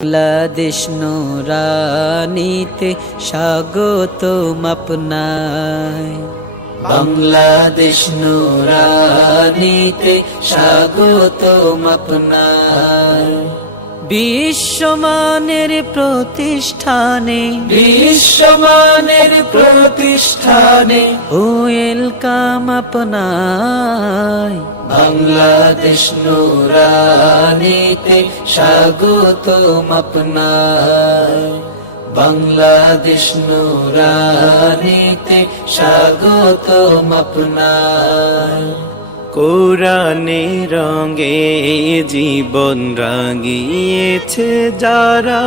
বাংলাদেশ নোরানিতে স্বাগতম আপনায় বাংলাদেশ নোরানিতে স্বাগতম আপনায় বিশ্বমানের প্রতিষ্ঠানে বিশ্বমানের প্রতিষ্ঠানে ওয়েলকাম আপনায় বাংলাদেশ নুরানিতে স্বাগত আপনায় বাংলাদেশ নুরানিতে স্বাগত আপনায় কোরআনে রঙে জীবন রাঙিয়েছে যারা,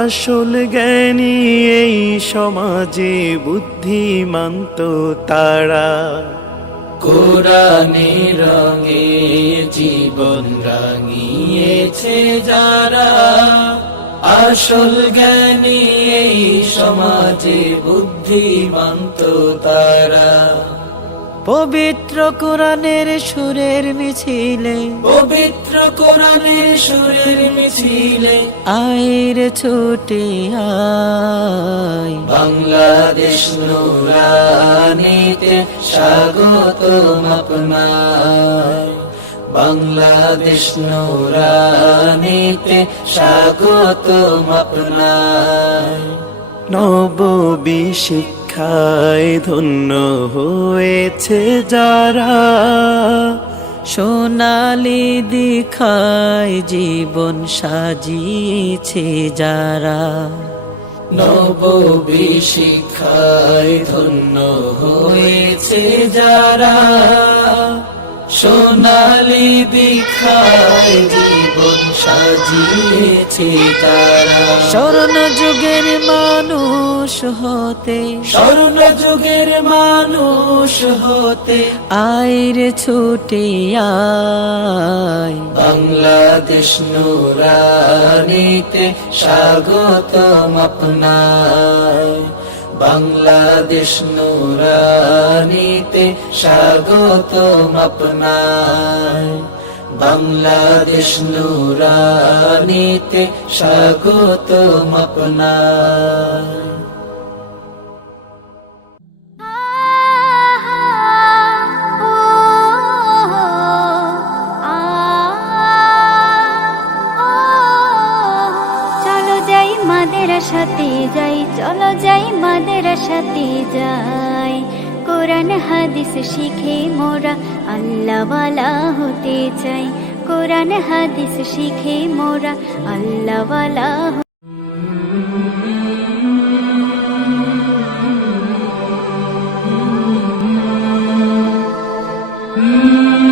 আসল জ্ঞানী এই সমাজে বুদ্ধিমান্ত তারা। কোরআনে রঙে জীবন রাঙিয়েছে যারা। আসল জ্ঞানী এই সমাজে বুদ্ধিমান্ত তারা। পবিত্র কোরআনের সুরের মিছিলে। পবিত্র কোরআনের সুরের মিছিলে। আয়ের ছুটে আয়। বাংলাদেশ নুরানিতে স্বাগতম আপনার বাংলাদেশ নুরানিতে স্বাগতম আপনার নববী শিক্ষায় ধন্য হয়েছে যারা। সোনালি দিখায় জীবন সাজিয়েছে যারা। নববী শিক্ষায় ধন্য হয়েছে যারা। সোনালি দিখায় জীবন সাজিয়েছে তারা। স্বর্ণ যুগের মানুষ হতে স্বর্ণ যুগের মানুষ হতে আয়ের ছুটে আয়। বাংলাদেশ নুরানিতে স্বাগতম আপনায় বাংলাদেশ নুরানিতে স্বাগতম আপনায় বাংলাদেশ নুরানিতে স্বাগতম আপনায় মাদের সাথে যাই, চলো যাই মাদের সাথে যাই কোরআন, হাদিস শিখে মোরা আল্লাহওয়ালা হতে চাই কোরআন, হাদিস শিখে মোরা আল্লাহওয়ালা Mm-hmm.